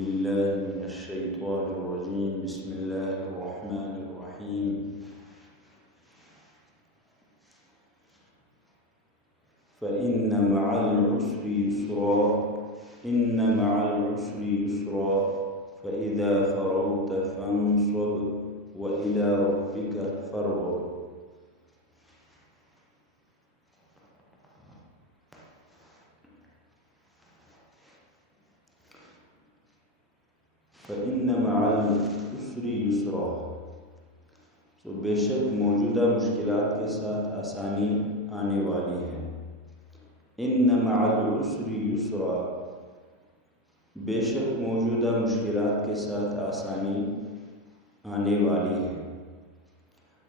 بالله من الشيطان الرجيم بسم الله الرحمن الرحيم فإن مع العسر يسرا إن مع العسر يسرا فإذا فرغت فانصب وإلى ربك فارغب. فإن مع العسر يسرا، تو بے شک موجودہ مشکلات کے ساتھ آسانی آنے والی ہے. ان مع العسر یسرا، بے شک موجودہ مشکلات کے ساتھ آسانی آنے والی ہے.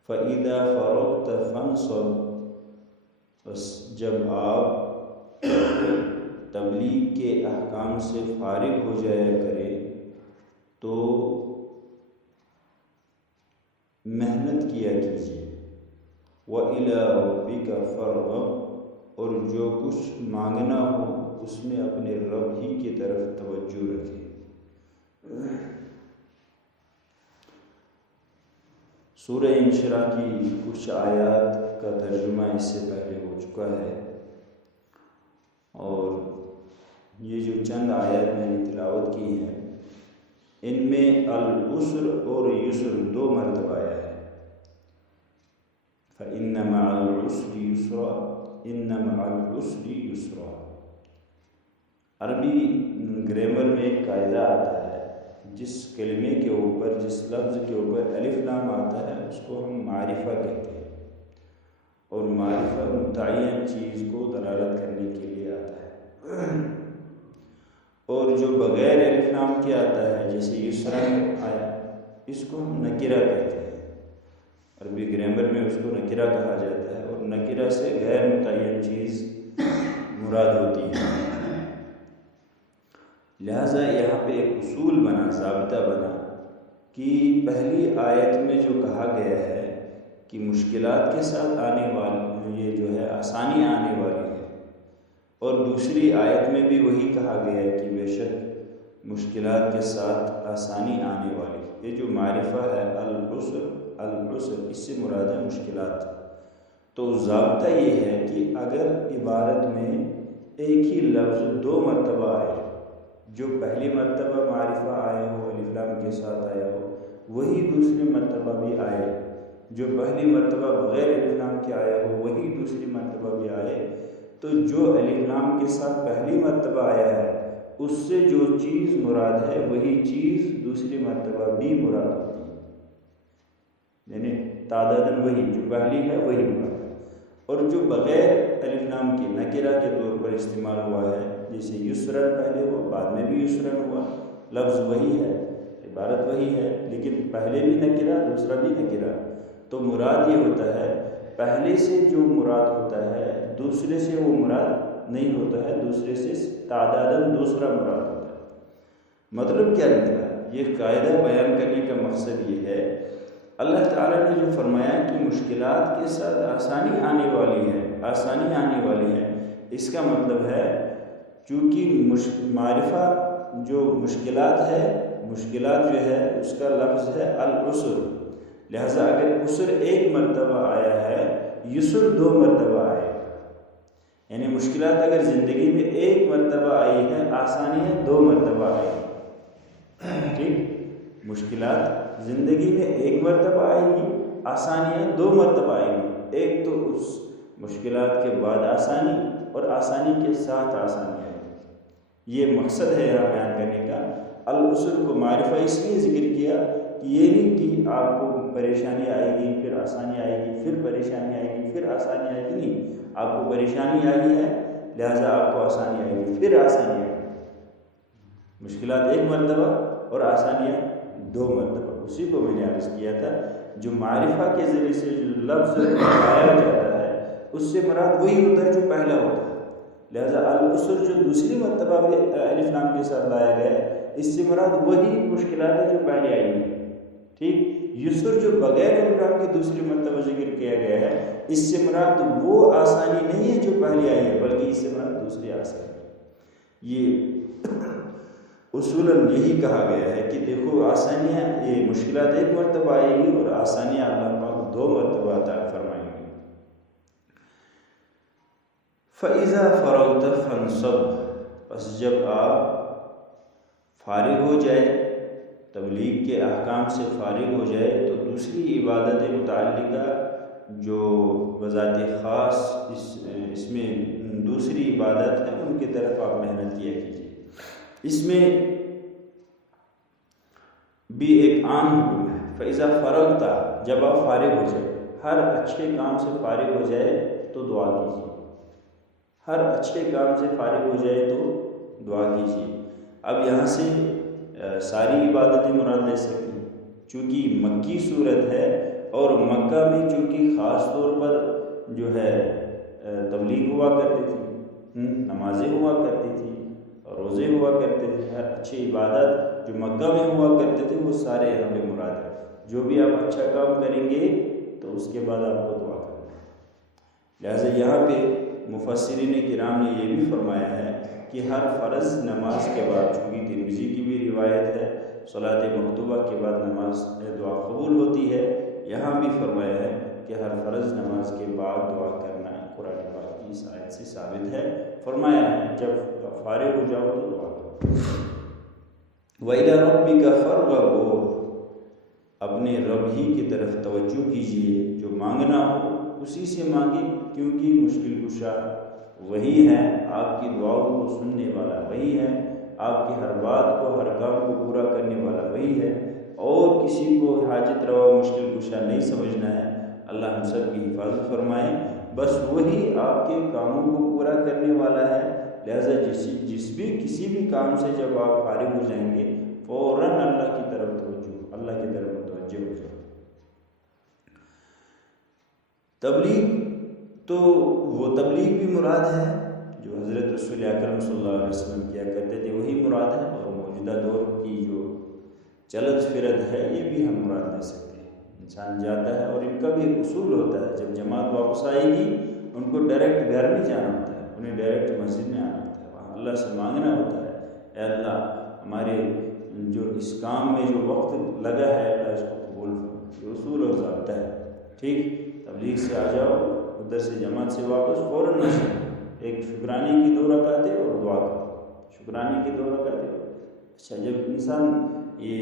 فَإِذَا فَرَغْتَ فَانْصَبْ، بس جب آپ تبلیغ کے احکام سے فارغ ہو جایا کرے تو محنت کیا کیجیے. وَإِلَىٰ رَبِّكَ فَارْغَب، اور جو کچھ مانگنا ہو اس میں اپنے رب ہی کی طرف توجہ رکھیں. سورہ انشراح کی کچھ آیات کا ترجمہ اس سے پہلے ہو چکا ہے، اور یہ جو چند آیات میں نے تلاوت کی ہے ان میں العسر اور یسر دو مرتبہ آیا ہے. فَإِنَّ مَعَ الْعُسْرِ يُسْرًا، إِنَّ مَعَ الْعُسْرِ يُسْرًا. عربی گرامر میں ایک قاعدہ آتا ہے، جس کلمے کے اوپر، جس لفظ کے اوپر الف لام آتا ہے اس کو ہم معرفہ کہتے ہیں، اور معرفہ متعین چیز کو دلالت کرنے کے لیے آتا ہے. اور جو بغیر الف لام کے آتا ہے، جیسے یسرن آیا، اس کو ہم نکرہ کہتے ہیں. عربی گرامر میں اس کو نکرہ کہا جاتا ہے، اور نکرہ سے غیر متعین چیز مراد ہوتی ہے. لہٰذا یہاں پہ ایک اصول بنا، ضابطہ بنا کہ پہلی آیت میں جو کہا گیا ہے کہ مشکلات کے ساتھ آنے والی، یہ جو ہے آسانی آنے والی ہے، اور دوسری آیت میں بھی وہی کہا گیا ہے کہ بے شک مشکلات کے ساتھ آسانی آنے والی. یہ جو معرفہ ہے العسر، العسر اس سے مراد ہے مشکلات. تو ضابطہ یہ ہے کہ اگر عبارت میں ایک ہی لفظ دو مرتبہ آئے، جو پہلی مرتبہ معرفہ آیا ہو الف لام کے ساتھ آیا ہو، وہی دوسری مرتبہ بھی آئے، جو پہلی مرتبہ بغیر الف لام کے آیا ہو وہی دوسری مرتبہ بھی آئے، تو جو الف لام کے ساتھ پہلی مرتبہ آیا ہے اس سے جو چیز مراد ہے وہی چیز دوسری مرتبہ بھی مراد ہوتی ہے. یعنی تعداداً وہی جو پہلی ہے وہی مراد ہے. اور جو بغیر الف لام کی نکرہ کے طور پر استعمال ہوا ہے، جیسے یسرن پہلے ہوا بعد میں بھی یسرن ہوا، لفظ وہی ہے، عبارت وہی ہے، لیکن پہلے بھی نکرہ دوسرا بھی نکرہ، تو مراد یہ ہوتا ہے پہلے سے جو مراد ہوتا ہے دوسرے سے وہ مراد نہیں ہوتا ہے، دوسرے سے تعداداً دوسرا مراد ہوتا ہے. مطلب کیا نکلا؟ یہ قاعدہ بیان کرنے کا مقصد یہ ہے، اللہ تعالیٰ نے جو فرمایا کہ مشکلات کے ساتھ آسانی آنے والی ہے، آسانی آنے والی ہے، اس کا مطلب ہے چونکہ معرفہ جو مشکلات ہے، مشکلات جو ہے اس کا لفظ ہے العسر، لہذا اگر عسر ایک مرتبہ آیا ہے یسر دو مرتبہ آئے گا. یعنی مشکلات اگر زندگی میں ایک مرتبہ آئی ہے، آسانیاں دو مرتبہ آئی ہیں. ٹھیک، مشکلات زندگی میں ایک مرتبہ آئے گی، آسانیاں دو مرتبہ آئیں گی. ایک تو اس مشکلات کے بعد آسانی، اور آسانی کے ساتھ آسانی آئے گی. یہ مقصد ہے یہاں بیان کرنے کا. العسر کو معرفہ اس لیے ذکر کیا کہ یہ نہیں کہ آپ کو پریشانی آئے گی پھر آسانی آئے گی، پھر پریشانی آئے گی پھر آسانی آئے گی، نہیں. آپ کو پریشانی آئی ہے لہٰذا آپ کو آسانی آئے گی، پھر آسانی آئے گی. مشکلات ایک مرتبہ اور آسانیاں دو مرتبہ. اسی کو میں نے عرض کیا تھا، جو معرفہ کے ذریعے سے جو لفظ آیا جاتا ہے اس سے مراد وہی ہوتا ہے جو پہلا ہوتا ہے. لہذا العسر جو دوسری مرتبہ بھی الف لام کے ساتھ لایا گیا ہے، اس سے مراد وہی مشکلات ہے جو پہلے آئی ہیں. ٹھیک، یسر جو بغیر الف لام کی دوسری مرتبہ ذکر کیا گیا ہے، اس سے مراد وہ آسانی نہیں ہے جو پہلے آئی ہے، بلکہ اس سے مراد دوسری آسانی. یہ اصولاً یہی کہا گیا ہے کہ دیکھو آسانیاں، یہ مشکلات ایک مرتبہ آئے گی اور آسانیاں اللہ پاک 2 مرتبہ عطا فرمائیں گے۔ فَإِذَا فَرَغْتَ فَانْصَبْ، پس جب آپ فارغ ہو جائے، تبلیغ کے احکام سے فارغ ہو جائے، تو دوسری عبادت متعلقہ جو بذات خاص اس میں دوسری عبادت ہے ان کی طرف آپ محنت کیا کیجیے۔ اس میں بھی ایک عام حکم ہے، فَإِذَا فَرَغْتَ، جب آپ فارغ ہو جائے، ہر اچھے کام سے فارغ ہو جائے تو دعا کیجیے، ہر اچھے کام سے فارغ ہو جائے تو دعا کیجیے۔ اب یہاں سے ساری عبادتیں مراد لے سکتے ہیں، چونکہ مکی صورت ہے اور مکہ میں چونکہ خاص طور پر جو ہے تبلیغ ہوا کرتی تھی، نمازیں ہوا کرتی تھی، روزے ہوا کرتے تھے، ہر اچھی عبادت جو مکہ میں ہوا کرتے تھے وہ سارے یہاں پہ مراد ہے۔ جو بھی آپ اچھا کام کریں گے تو اس کے بعد آپ کو دعا کرنا ہے۔ لہٰذا یہاں پہ مفسرین کرام نے یہ بھی فرمایا ہے کہ ہر فرض نماز کے بعد، چونکہ ترمذی کی بھی روایت ہے صلاۃ مکتوبہ کے بعد نماز دعا قبول ہوتی ہے، یہاں بھی فرمایا ہے کہ ہر فرض نماز کے بعد دعا کرنا قرآن پاک کی اس آیت سے ثابت ہے۔ فرمایا ہے جب فارغ ہو جاؤ تو دعا کرو۔ وَإِلَىٰ رَبِّكَ فَارْغَب، اپنے رب ہی کی طرف توجہ کیجیے، جو مانگنا ہو اسی سے مانگے، کیونکہ مشکل کشا وہی ہے، آپ کی دعاؤں کو سننے والا وہی ہے، آپ کی ہر بات کو، ہر کام کو پورا کرنے والا وہی ہے، اور کسی کو حاجت روا مشکل کشا نہیں سمجھنا ہے۔ اللہ ہم سب کی حفاظت فرمائے، بس وہی آپ کے کاموں کو پورا کرنے والا ہے۔ لہٰذا کسی بھی کام سے جب آپ فارغ ہو جائیں گے فوراً اللہ کی طرف متوجہ ہو جاؤ۔ تبلیغ تو وہ تبلیغ بھی مراد ہے جو حضرت رسول اکرم صلی اللہ علیہ وسلم کیا کرتے تھے، وہی مراد ہے، اور موجودہ دور کی جو چلت فرد ہے یہ بھی ہم مراد لے سکتے ہیں۔ انسان جاتا ہے اور ان کا بھی ایک اصول ہوتا ہے، جب جماعت واپس آئے گی ان کو ڈائریکٹ گھر نہیں جانا ہوتا ہے، انہیں ڈائریکٹ مسجد میں آنا ہوتا ہے، وہاں اللہ سے مانگنا ہوتا ہے، اے اللہ ہمارے جو اس کام میں جو وقت لگا ہے اللہ اس کو قبول فرما۔ یہ اصول اور ضابطہ ہے، ٹھیک؟ تبلیغ سے آ جاؤ، ادھر سے جماعت سے واپس فوراً مسجد، ایک شکرانے کی 2 رکعتیں اور دعا کرو، شکرانے کی 2 رکعتیں۔ اچھا، جب انسان یہ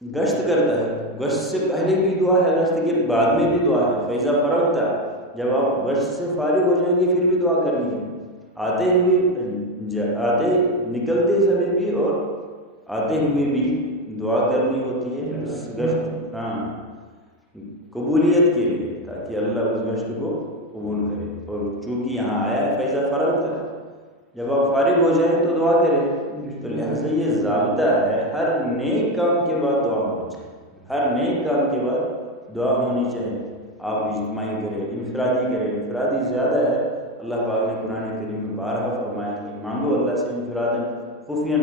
گشت کرتا ہے، گشت سے پہلے بھی دعا ہے، گشت کے بعد میں بھی دعا ہے۔ فَإِذَا فَرَغْتَ، جب آپ گشت سے فارغ ہو جائیں گے پھر بھی دعا کرنی ہے، آتے نکلتے سمے بھی اور آتے ہوئے بھی دعا کرنی ہوتی ہے اس گشت قبولیت کے لیے، تاکہ اللہ اس گشت کو قبول کرے۔ اور چونکہ یہاں آیا ہے فَإِذَا فَرَغْتَ، جب آپ فارغ ہو جائیں تو دعا کریں، تو لہٰذا یہ ضابطہ ہے، ہر نیک کام کے بعد دعا ہونی چاہیے، ہر نیک کام کے بعد دعا ہونی چاہیے۔ آپ اجتماعی کریں، انفرادی کریں، انفرادی زیادہ ہے، اللہ پاک نے قرآن کریم میں بارہا فرمایا کہ مانگو اللہ سے انفراداً، خفیہ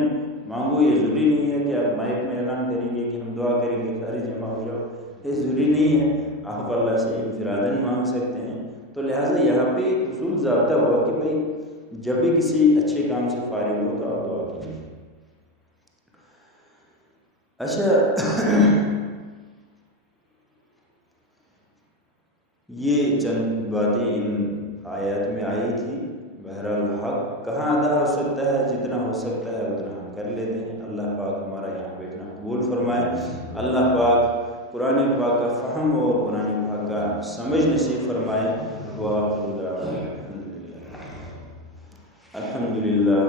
مانگو۔ یہ ضروری نہیں ہے کہ آپ مائک میں اعلان کریں گے کہ ہم دعا کریں گے ساری جمع ہو جاؤ، یہ ضروری نہیں ہے، آپ اللہ سے انفراداً مانگ سکتے ہیں۔ تو لہٰذا یہاں پہ ایک اصول ضابطہ ہوا کہ بھائی جب بھی کسی اچھے کام سے فارغ ہو تو آپ دعا کیجیے۔ اچھا، یہ چند باتیں ان آیات میں آئی تھی۔ بہرحال حق کہاں ادا ہو سکتا ہے، جتنا ہو سکتا ہے اتنا ہم کر لیتے ہیں۔ اللہ پاک ہمارا یہاں بیٹھنا قبول فرمائے، اللہ پاک قرآن پاک کا فہم اور قرآن پاک کا سمجھ نصیب فرمائے۔ الحمدللہ۔